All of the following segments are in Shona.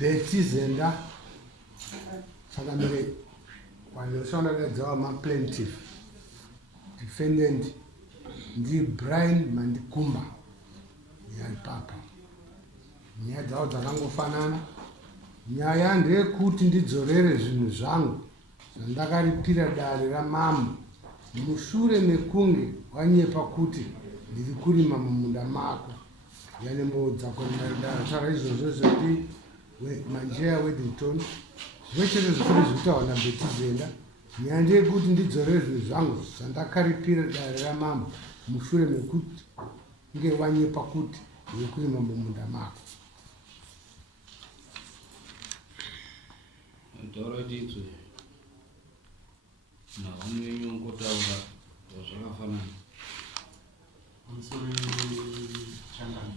betizenda chakamire wanoshondaredzawa maplaintiff defendant ndi Brian Mandikumba yaipapa. Nyaya dzavo dzakangofanana. Nyaya ndeyekuti ndidzorere zvinhu zvangu zvandakaripira dare ramambo mushure mekunge wanyepa kuti ndiri kurima mumunda mako. Yani mudzakonadara izvozvo zvekuti Manjeya Weddington zvechete zvikuti zvitaura naBetizenda. Nyaya ndeyekuti ndidzorere zvinhu zvangu zvandakaripira dare ramambo mushure mekuti nge wanyepa kuti ndiri kurima mumunda mako. Taura ditswe na umwe ngotaura zvakafanana amusori changana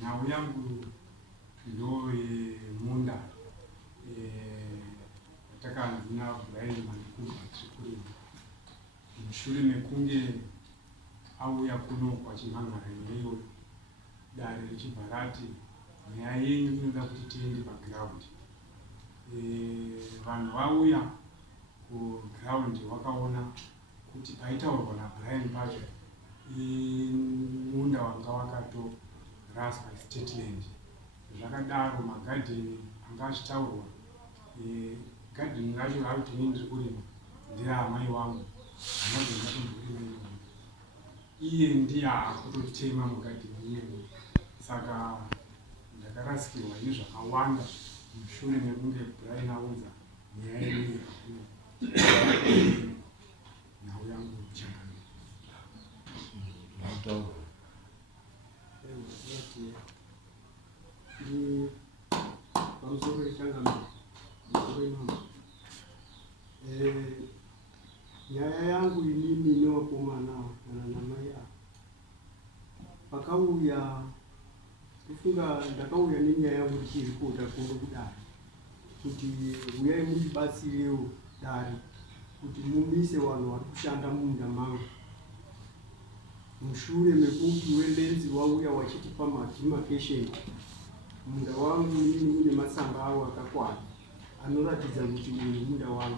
nhau yangu ndoyemunda yatakanzi naBrian Mandikumba Zvekuti mushure mekunge auya kuno kwachimhangara iyoyo dare richibva rati nyaya yenyu inoda kuti tiende paground. Vanhu vauya kuground vakaona kuti paitaurwa naBrian pacho munda wanga wakatoraswa state land. Zvakadaro magadheni anga achitaurwa gadheni racho rari kuti ndiri kurima nderamai wangu anogona kumborima iye ndiye akutotema mugadheni iyemo. Saka ndakarasikirwa nezvakawanda mushure mekunge Brian audza nyaya yedu nhau yangu changana. Pamusoro pechangana nyaya yangu inini nevakomana kana namai avo pakauya kufunga ndakauya nenyaya yangu ndichiripota kuno kudare kuti uyai mundibatsirewo dare kuti mumise vanhu vari kushanda mumunda mangu. Mushure mekunge welenzi wauya wachitipa mademarcation munda wangu inini une matsamba avo akakwana anoratidza kuti uyu munda wangu.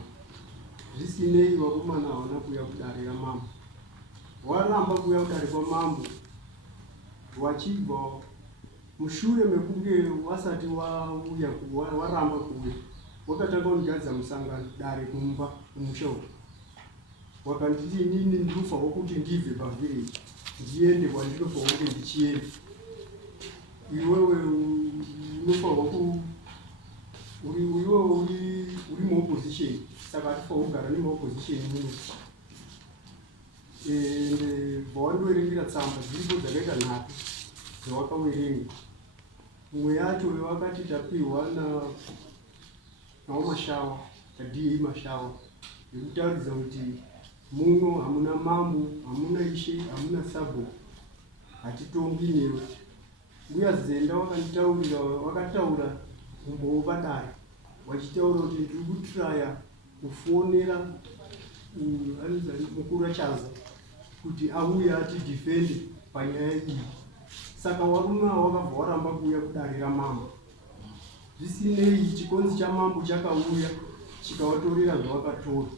Zvisinei vakomana havana kuuya kudare ramambo. Waramba kuuya kudare kwamambo wachibva mushure mekunge wasati wauya waramba kuuya wakatanga kundigadza musangano dare kumba kumusha uku. Wakanditi inini ndinofanirwa kuti ndibve pavillage ndiende kwandinofanirwa kuti ndichienda. Iwewe unofanirwa uri muopposition. Saka atifanirwa kugara nemuopposition muno. Pawandoerengera tsamba dziripo dzakaita 3 dzawakawerenga. Mumwe yacho wakati tapihwa nawo mashawa taDA mashawa yekutaridza kuti muno hamuna mambo, hamuna ishe, hamuna sabo, hatitongi newe. Uya Zenda wakataura kumbowo padare wachitaura kuti ndiri kutraya kufonera mukuru waChaza kuti auye atidhifende panyaya iyi. Saka varume ava vakabva varamba kuuya kudare ramambo. Zvisinei chikonzi chamambo chakauya chikavatorera zvavakatora.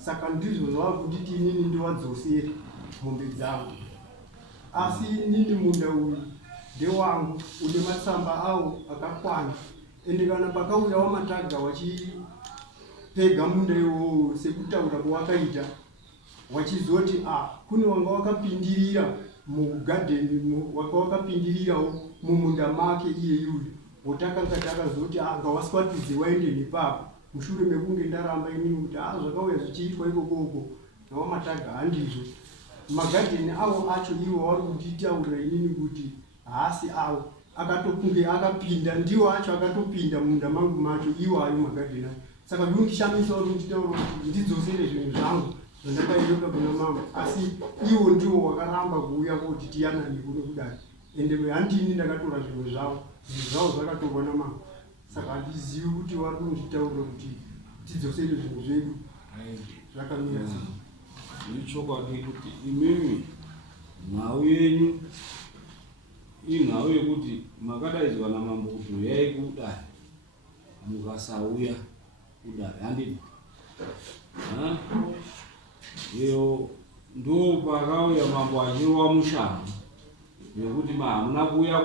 Saka ndizvo zvava kunditi inini ndovadzosere mombe dzavo. Asi inini munda uyu ndewangu une matsamba avo akakwana. Ende kana pakauya wamataga wachipega munda iwowo sekutaura kwawakaita wachizoti kune wanga wakapindirira mugadheni wakapindirirawo mumunda make iye yuyu wotakanga takazoti ngawaswatidze waende nepapo mushure mekunge ndaramba inini kuti zvakauya zvichiitwa ikokoko nawamataga handizvo. Magadheni avo acho iwo vari kunditaurira inini kuti haasi avo akatokunge akapinda ndiwo acho akatopinda munda mangu macho iwo ayo magadheni acho. Saka zvinondishamisa vari kunditaura kuti ndidzosere zvinhu zvangu zvandakairoka kuna mambo. Asi iwo ndiwo wakaramba kuuya kuti tiyanane kuno kudare. Ende handini ndakatora zvinhu zvavo zvakatorwa namambo. Saka handizivi kuti vari kunditaurira kuti tidzosere zvinhu zvedu zvakamira sei. ndichokwadi kuti imimi nhau yenyu inhau yekuti makadaidzwa namambo kuti uyai kudare, mukasauya kudare handidi. Iyo ndo pakauya mambo achirowa mushango yekuti hamuna kuuya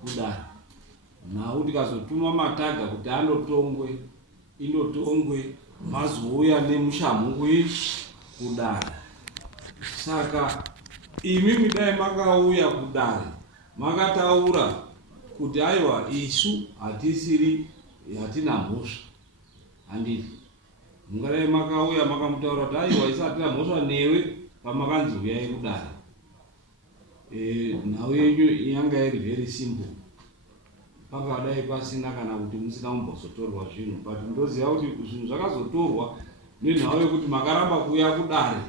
kudare. Nhau tikazotuma mataga kuti andotongwe, indotongwe, mazouya nemushamu kudare. Saka imimi dai makauya kudare, makataura kuti aiwa isu hatina mhosva, handidi. Mungadai makauya makamutaura kuti aiwa isu hatina mhosva newe pamakanzi uyai kudare. Nhau yenyu yanga iri very simple. Pakadai pasina kana kuti musina kumbozotorwa zvinhu, but ndoziva kuti zvinhu zvakazotorwa nenhau yekuti makaramba kuuya kudare.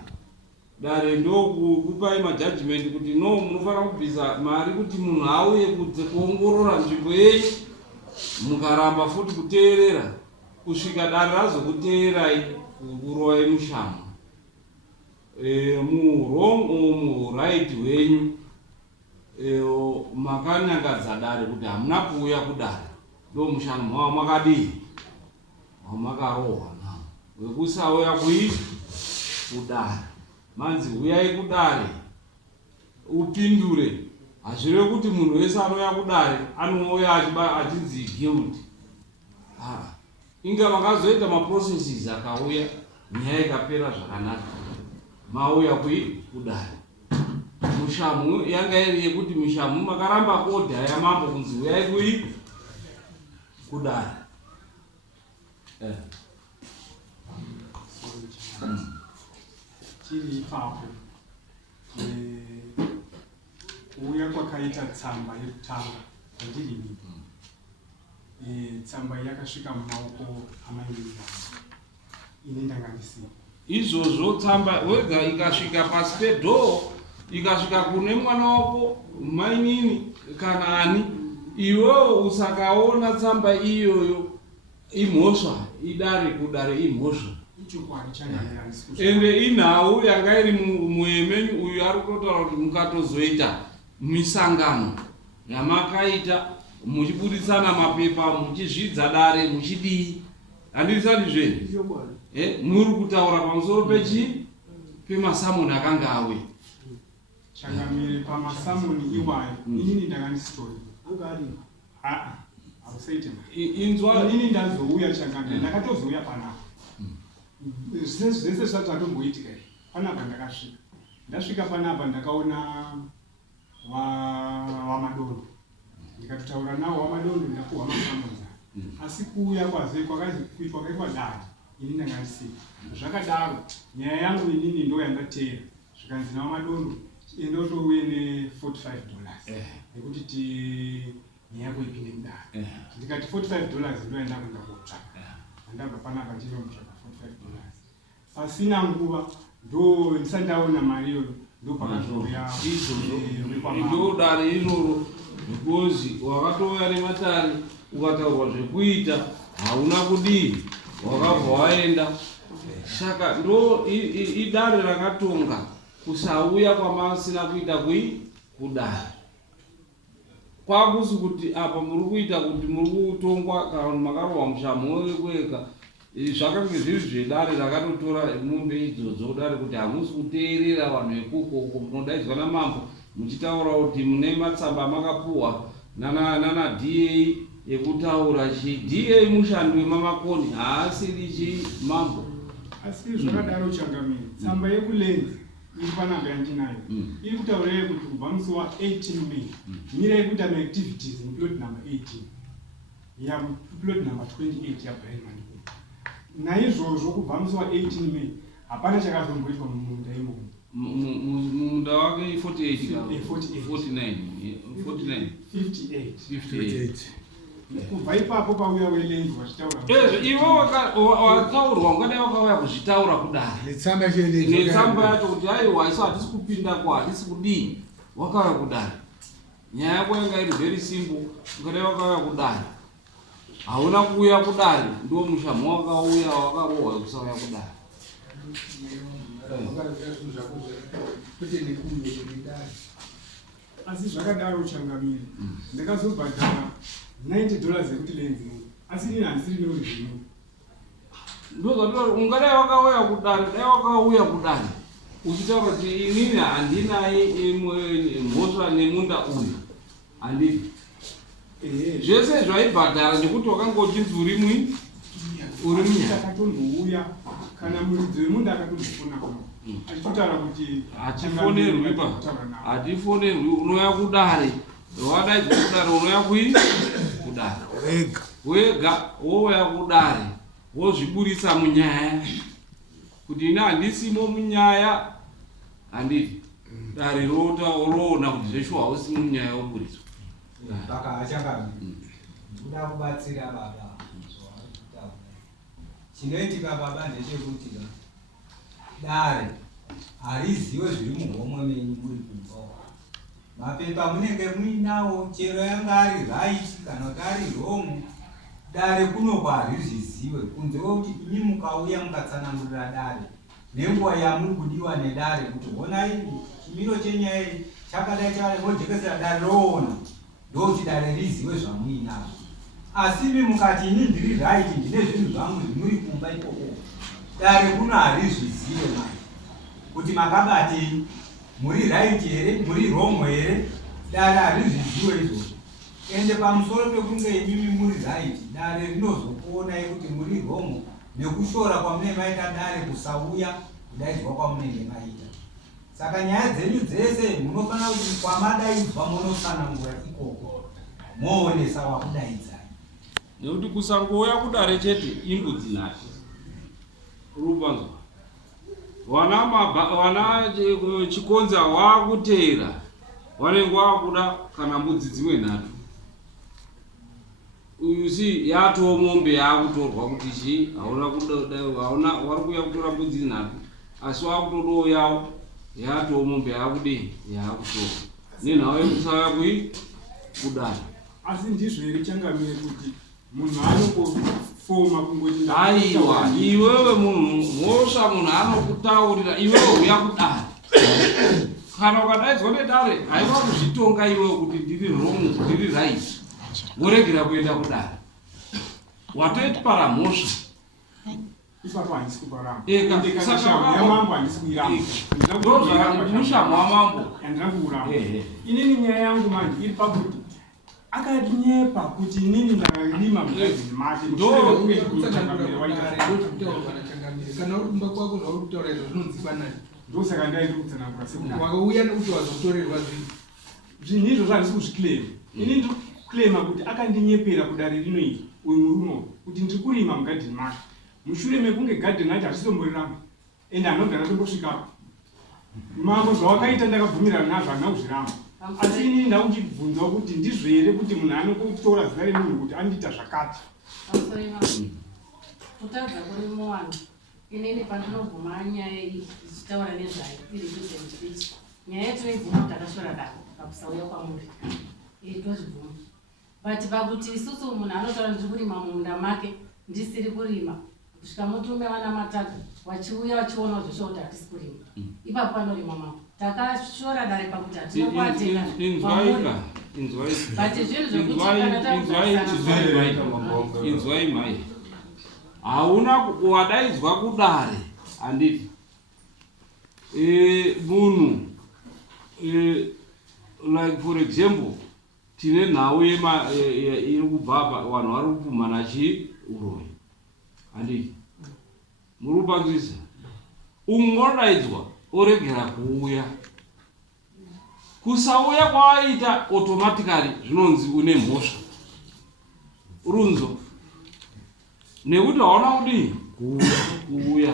Dare ndokupai majudgment kuti no, munofanira kubvisa mari kuti munhu auye kuongorora nzvimbo yenyu, mukaramba futi kuteerera kusvika dare razokuteerai kurovai mushango. Muwrong or muright hwenyu makanyangadza dare kuti hamuna kuuya kudare, ndo mushango mava makadii, makarohwa nao wekusauya kudare. Manzi uyai kudare upindure. Hazvirevi kuti munhu wese anouya kudare anouya achinzi guilt. Inga makazoita maprocesses akauya, nyaya ikapera zvakanaka, mauya kudare. Mushamu yanga iri yekuti mushamu makaramba kodha yamambo kunzi uyai kudare. Tiri ipapo kuuya kwakaita tsamba yekutanga kwandiri tsamba yakasvika mumaoko amaimira ine ndanganisira izvozvo. Tsamba wega ikasvika pasi pedhoo, ikasvika kune mwana wako mainini kana ani, iwewo usakaona tsamba iyoyo imhosva, idare kudare imhosva. Ende inhau yanga iri muemenyu uyu ari kutotaura kuti mukatozoita misangano yamakaita muchiburisana mapepa, muchizvidza dare, muchidii, handisati zvenyu muri kutaura pamusoro pemasamoni akanga awe changamire pamasamoni iwayo. Inini ndakandisitori hausaite inzwa inini ndazouya changamire, ndakatozouya panapa zvese zvati atomboitika izvi. Panapa ndasvika panapa ndakaona wamadondo, ndikatotaura nawo wamadondo, ndapuhwa masamonza. Asi kuuya kwazve kwakazi kuitwa kaikwa dare, ini ndakandisiya. Zvakadaro nyaya yangu inini ndo yandateera, zvikanzi nawamadondo endotouye ne$45 nekuti nyaya yako ipinde mudare. Ndikati $45 ndo yanda kuenda kotsvaka. Ndabva panapa ndinomutsvaka $45. Pasina nguva ndo ndisandaona mari iyoyo, ndo pakazouya ndo dare iroro, because wakatouya nematare ukataurwa zvekuita hauna kudii, wakabva waenda. Saka ndo idare rakatonga kusauya kwamasina kuita kudare. Kwakusi kuti apa muri kuita kuti muri kutongwa kana makarohwa mushamu kwega. Zvakange zviri zvedare rakatotora mombe idzodzo dare kuti hamusi kuteerera vanhu vekuko uko munodaidzwa namambo muchitaura kuti mune matsamba makapuhwa nana DA yekutaura DA mushando wemamakoni, haasiri chimambo. Asi zvakadaro changamire, tsamba yekulenzi iri panapa yandinayo iri kutaura kuti kubva musi wa18 May mirai kuita maactivities muplot number 18 yaplot number 28 yabrian mandikuni. Naizvozvo kubva musi wa18 May hapana chakazomboitwa mumunda imomo. Munda wake 58 kubva ipapo pauya welenzi wachitaura ivo wataurwa ungadai wakauya kuzvitaura kudare netsamba yacho kuti aiwa isu hatisi kupinda hatisi kudii, wakauya kudare. Nyaya yako yanga iri very simple, ungadai wakauya kudare, hauna kuuya kudare, ndo mushamu wakauya wakarohwa kusauya kudare. kuti nekumbedari asi zvakadaro uchangamire ndakazobhadhara $90 ekuti lenzi asi ini handisiri neuzvino ndozvatora ungadai wakauya kudare dai wakauya kudare uchitaura kuti inini handinaye mhosva nemunda uyu handii zvese zvaibhadhara ndekuti wakanga uchinzi uri munyaya akatondouya kana muridzi wemunda akatondofona achitotaura kuti hatifonerwi hatifonerwi unouya kudare wadaidzwa kudare unouya kudare wega wouya kudare wozviburisa munyaya kuti ina handisimo munyaya handiti dare roona kuti zveshuwa hausi munyaya woburiswa Baka achanga ndoda kubatsira baba chinoitika baba ndechekuti dare hariziwe zviri muhomwe menyu muri kumba mapepa munenge muinawo chero yanga ari right kana kuti ari wrong dare kunobva harizviziwe kunze kwekuti imi mukauya mukatsanangurira dare nenguva yamuri kudiwa nedare kuti honai chimiro chenyaya iyi chakadai chakadai mojekesera dare roona ndokuti dare riziwe zvamuinazvo asi imi mukati ini ndiri right ndine zvinhu zvangu zvimuri kumba ikoko dare kuno harizvizive mai kuti makabatei muri right here muri wrong here dare harizviziwe izvozvo ende pamusoro pekunge imimi muri right dare rinozokuonai kuti muri wrong nekushora kwamunenge maita dare kusauya kudaidzwa kwamunenge maita saka nyaya dzenyu dzese munofanira kuti kwamadaidzwa munotsanangura ikoko moonesa wakudaidzai nekuti kusangouya kudare chete imbudzi nhasi rubanzwa vana chikonza wakuteera vanenge wakuda kana mbudzi dzimwe nhatu usi yatoo mombe yakutorwa kuti chi hauna vari kuuya kutora mbudzi nhatu asi wakutodawo yavo yatoo mombe yakudei yakutorwa nenhau yekusauya kudare asi ndizvo here changamire kuti munhu anongofoma kungoti aiwa iwewe munhu mhosva munhu anokutaurira iwewe uya kudare kana ukadaidzwa nedare haiwa kuzvitonga iwewe kuti ndiri wrong ndiri right woregera kuenda kudare watoitipara mhosva ipapo handisi kuparamba yamambo handisi kuiramba mushamwa wamambo handina kuuramba inini nyaya yangu manje iri pakuti akadinyepa kuti inini ndakarima mukadzini make kana uri kumba kwako zvauri kutaura izvo zvinonzikwa nani ndosaka ndairi kutsanangura wakauya nekuti wazotorerwa zvinhu izvo zvandisi kuzviklema ini ndiri kuklema kuti akandinyepera kudare rino iri uyu murume kuti ndiri kurima mugadhini make mushure mekunge gadheni acho hachitomboriramba ende anobva ndatombosvikapo mambo zvawakaita ndakabvumirana nazvo handina kuzviramba asi inini ndakuchibvunzawo kuti ndizvo here kuti munhu anokutora zita remunhu kuti andiita zvakati kutadza kuri muwanhu inini pandinobvuma nyaya ichitaura nezvayo irrepresent speech nyaya yatinoibvuma kuti akashora dare pakusauya kwamuri tozvibvuma but pakuti isusu munhu anotaura ndiri kurima mumunda make ndisiri kurima kusvika mutume vana matatu wachiuya wachiona zvesho kuti hatisi kurima ipapo panorima mambo takashora dare pakuti hatinokwatenga but zvinhu inzwai mai hauna wadaidzwa kudare handiti munhu like for example tine nhau iri kubva vanhu vari kupumhana chiuroyi handiti muri kupanzwisa umwe wadaidzwa oregera kuuya kusauya kwaaita automatically zvinonzi une mhosva runzo nekuti hauna kudii kuuya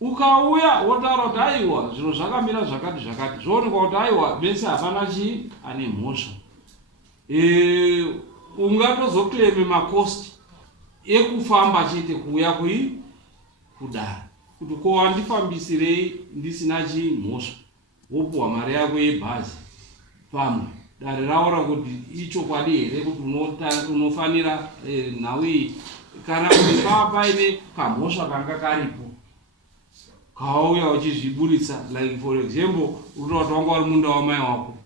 ukauya wotaura kuti aiwa zviro zvakamira zvakati zvakati zvoonekwa kuti aiwa bese hapana chii ane mhosva ungatozokleme makosti ekufamba chete kuuya kudare kuti ko wandifambisirei ndisina chii mhosva wopuwa mari yako yebhazi pamwe dare raura kuti ichokwadi here kuti unofanira nhau iyi kana kuti paa paine kamhosva kanga karipo kawauya uchizviburitsa, like for example utoti wanga uri munda wamai wako,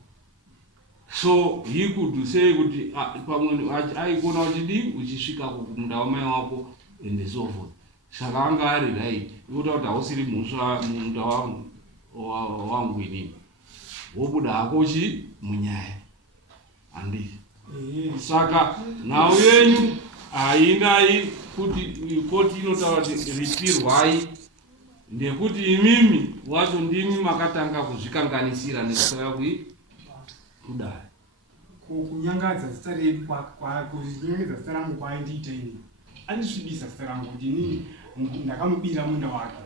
so he could say kuti pamwe aikona uchidi uchisvika kumunda wamai wako and so forth. Saka anga ari right ikuta kuti hausiri mhosva munda wangu inini, wobuda hako uchi munyaya handii. Saka nhau yenyu haindai kuti koti inotaura kuti ripirwai, ndekuti imimi wacho ndimi makatanga kuzvikanganisira nekusauya kudare. Kunyangadza zita redu kunyangadza zita rangu kwaindiita ini andisvibisa zita rangu kuti inini ndakamubira munda wake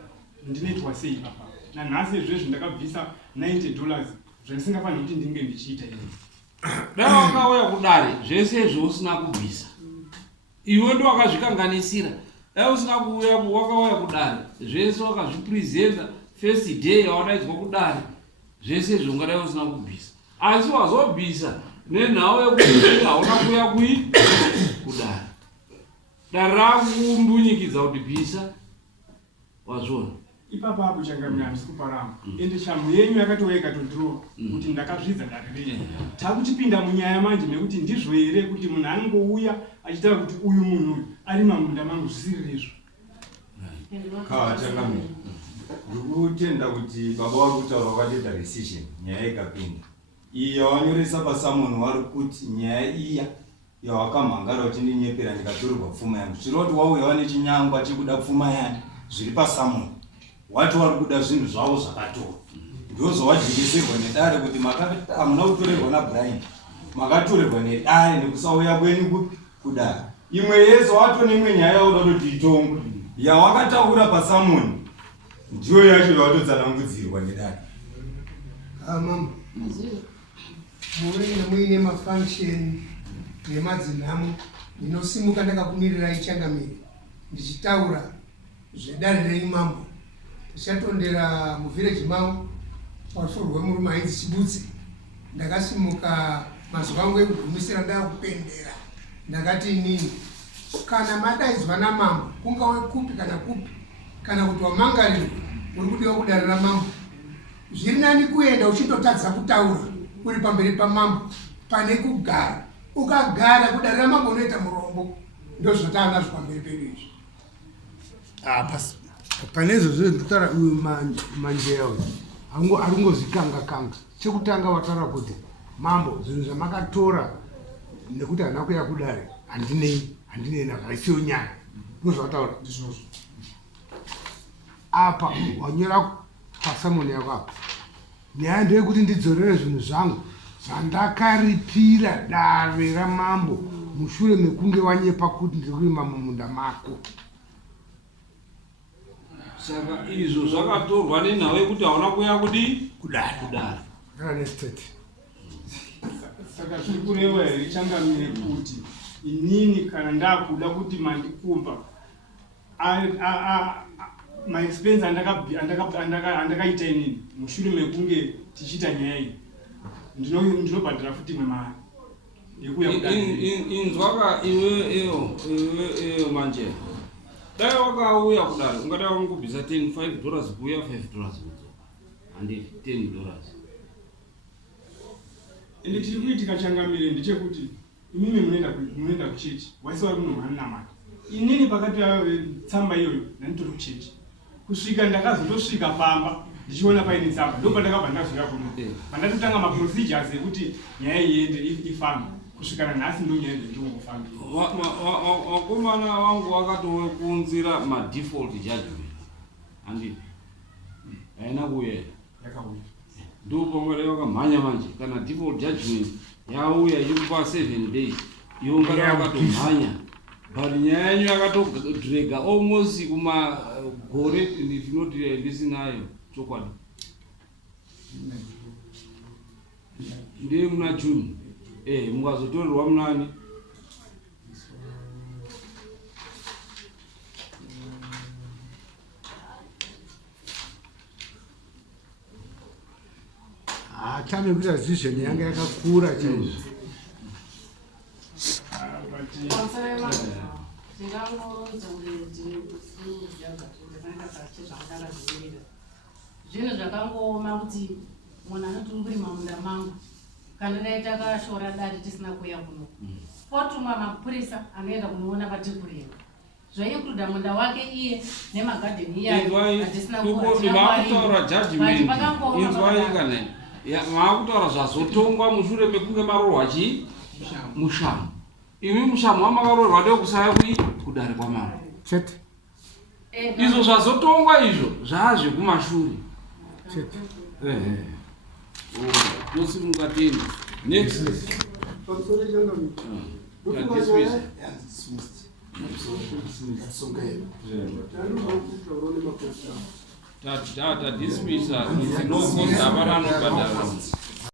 ndinoitwa sei papa. Nanhasi izvezvo ndakabvisa $90 zvandisingafanira kuti ndinge ndichiita ini. Dai wakauya kudare zvese izvo usina kubvisa, iwe ndo wakazvikanganisira. Dai usina kuuya wakauya kudare zvese wakazvipresenta first day yawadaidzwa kudare, zvese izvo ungadai usina kubvisa. Asi wazobvisa nenhau yekuti hauna kuuya kudare, dare rakumbunyikidza kuti bvisa, wazviona. Ipapa apo changamira handisi kuparama, ende shamhu yenyu yakatouya ikatondirova kuti ndakazvidza dare renyu. Takutipinda munyaya manje nekuti ndizvo here kuti munhu anongouya achitaura kuti uyu munhu uyu ari mamunda mangu zvisiri izvo. Changamira ndikutenda kuti baba wari kutaura wakatoita decision, nyaya ikapinda. Iyo yawanyoresa pasamoni wari kuti nyaya iya yawakamhangara kuti ndinyepera ndikatorerwa pfuma yangu, zvinoti wauya wane chinyangwa chekuda pfuma yangu zviri pasamoni, wati wari kuda zvinhu zvavo zvakatora, ndozvawajengeserwa nedare kuti hamuna kutorerwa naBrian, makatorerwa nedare nekusauya kwenyu kudare. Imwe yeso watone imwe nyaya yauda kuti itongo yawakataura pasamoni ndiyo yacho yawatotsanangudzirwa nedare. Mama, muine mafunction nemadzinhamo inosimuka ndakakumirira ichangamiri ndichitaura zvedare renyu mambo. Tichatondera muvhireji mavo parufu rwemurume ainzi Chibutse. Ndakasimuka mazuva angu ekugumisira ndakupendera, ndakati inini kana madaidzwa namambo kungave kupi kana kuti wamangarirwa uri kudiwa kudare ramambo, zviri nani kuenda uchindotadza kutaura uri pamberi pamambo pane kugara. Ukagara kudare ramambo unoita murombo. Ndozvotaanazvo pamberi pedu izvi. Pane izvozvo nditaura uyu manjeya uyu arungozvikanga. Chekutanga wataura kuti mambo zvinhu zvamakatora nekuti hana kuya kudare handinei nazvo haisiyo nyaya, ndozvataura ndizvozvo. Apa wanyora pasamoni yako apa, nyaya ndeyekuti ndidzorere zvinhu zvangu zvandakaripira dare ramambo mushure mekunge wanyepa kuti ndiri kurima mumunda mako. Saka izvo zvakatorwa nenhau yekuti hauna kuya kudare. Nestate. Saka zviri kureva here Changamire kuti inini kana ndakuda kuti mandikumba maexpense andakaita inini mushure mekunge tichiita nyaya iyi ndinobhadhara futi imwe mari yekuya kudare. Inzwaka iwe manje, dai wakauya kudare ungadai wangobvisa $5 kuuya $5 kudzoka, handi $10. Ende tiri kuitika Changamire ndechekuti imimi munoenda kuchechi, waisi vari kuno mwaninamata. Inini pakati tsamba iyoyo ndanditori kuchechi, kusvika ndakazotosvika pamba ndichiona paine tsamba ndopandakabva ndazvika kuno pandatotanga maprocedures ekuti nyaya iende ifambe. Kusvikana nhasi ndo nyaya dzendingofambira. Wakomana wangu wakatokunzira madefault judgment handi haina kuuya, yakauya ndopangwada wakamhanya manje. Kana default judgment yauya ichikupa 7 days iwe ungada wakatomhanya, but nyaya yanyu yakatodrega almost kumagore ndinoti ndisinayo chokwadi ndiye muna June. Mukazotorerwa munani? Tame kuita vision yanga yakakura chaizvo. zvinhu zvakangooma kuti munhu anoti uri kurima munda mangu kana dai takashora dare tisina kuya kuno potuma mapurisa anoenda kunoona patiri kurima zvainkluda munda wake iye nemagadheni iyavakutaura judgment inzwai kana maakutaura zvazotongwa mushure mekunge marorwa chii mushamu imi mushamu wamakarorwa ndekusaya kudare kwamambo chete izvo zvazotongwa izvo zvaazvekumashure chete tosimuka tini next pamusoro changamiri tadismisa nokoza apana anobhadhara